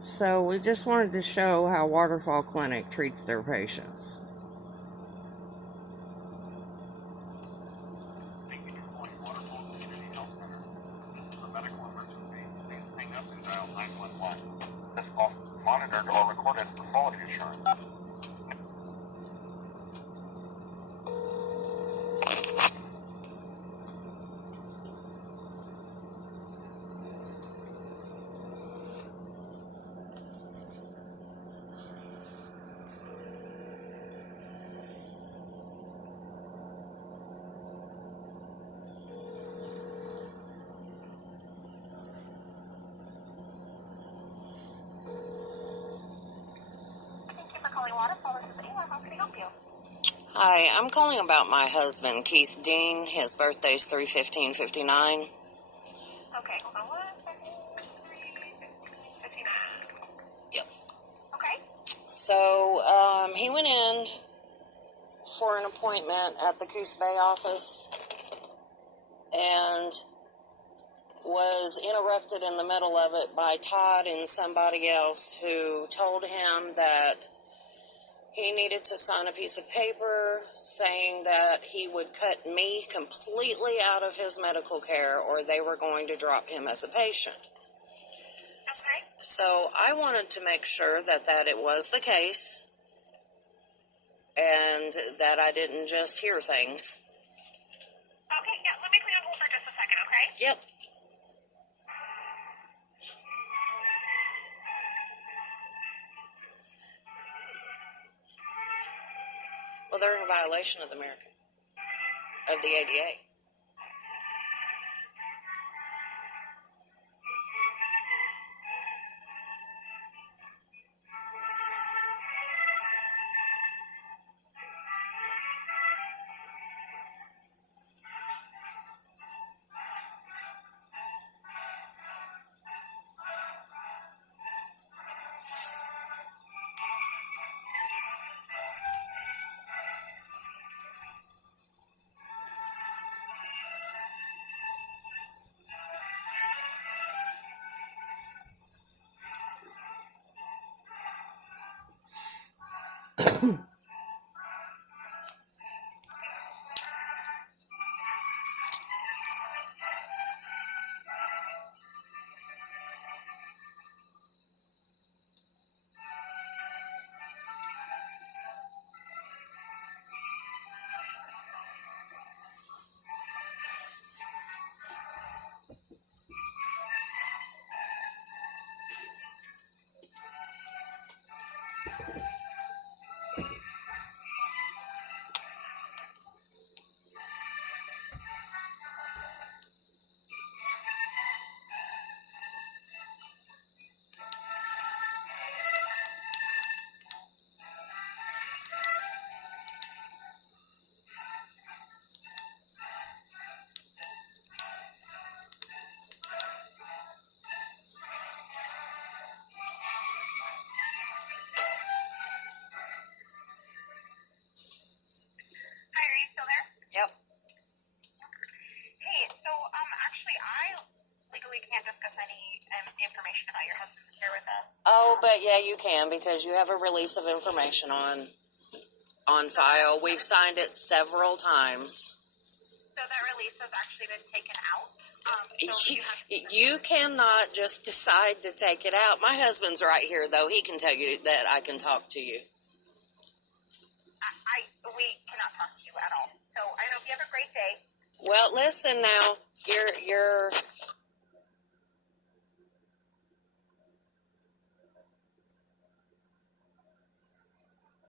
So we just wanted to show how Waterfall Clinic treats their patients. Thank you for calling Waterfall Community Health Center. This is a medical emergency. Please hang up and dial 911. This call is monitored or recorded for quality assurance. Hi, I'm calling about my husband, Keith Dean. His birthday's 3/15/59. Okay, hold on 3/15/59. Yep. Okay. So, he went in for an appointment at the Coos Bay office and was interrupted in the middle of it by Todd and somebody else who told him that he needed to sign a piece of paper saying that he would cut me completely out of his medical care or they were going to drop him as a patient. Okay. So I wanted to make sure that it was the case and that I didn't just hear things. Okay, yeah, let me put you on hold for just a second, okay? Yep. Well, they're in violation of the ADA. Hi, are you still there? Yep. Hey, so, actually, I legally can't discuss any information about your husband's care with us. Oh, but yeah, you can because you have a release of information on file. We've signed it several times. So that release has actually been taken out? So You cannot just decide to take it out. My husband's right here, though. He can tell you that I can talk to you. we cannot talk to you at all. So I hope you have a great day. Well, listen now. You're